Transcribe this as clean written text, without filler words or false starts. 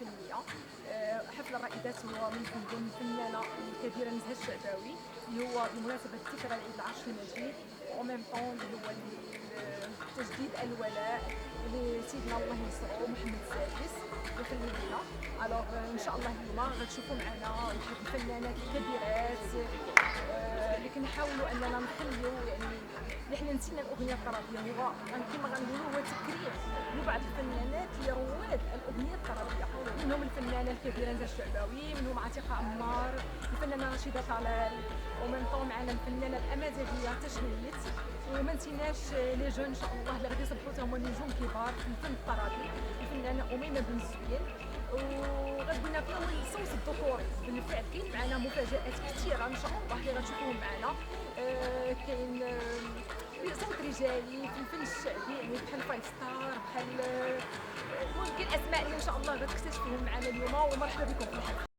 الفنيه. حفل الرائدات هو من الفنانه الكبيره نزهه الشعباوي اللي هو بمناسبه ذكرى العيد العرش المجيد، وميم طون اللي هو تجديد الولاء لسيدنا الله ينصرو محمد السادس يخليه لنا. الوغ ان شاء الله اليوم غتشوفوا معنا واحد الفنانات الكبيرات اللي كنحاولوا اننا نخليو يعني اللي حنا نسينا الاغنيه الطربيه. هو كما غنقولوا هو تكريم لبعض الفنانات اللي رواد الاغنيه الطربيه، منهم الفنانه الكبيره نزهه الشعباوي، منهم عتيقه عمار، الفنانه رشيده طلال، ومن طون معنا الفنانه الامازيغيه تشميت، وما نسيناش لي جون ان شاء الله اللي غادي يصبحوا هما نجوم كبار في الفن الطربي، الفنانه اميمه بن زوين. وغادينا فيهم الصوت الذكوري بالفعل. كاين معنا مفاجات كثيره ان شاء الله اللي غتشوفوهم معنا. كاين صوت رجالي في الفن الشعبي يعني بحال فايف ستار، بحال المهم كاين اسماء اللي ان شاء الله غتكتشفوهم معنا اليوم. ومرحبا بكم في الحفل.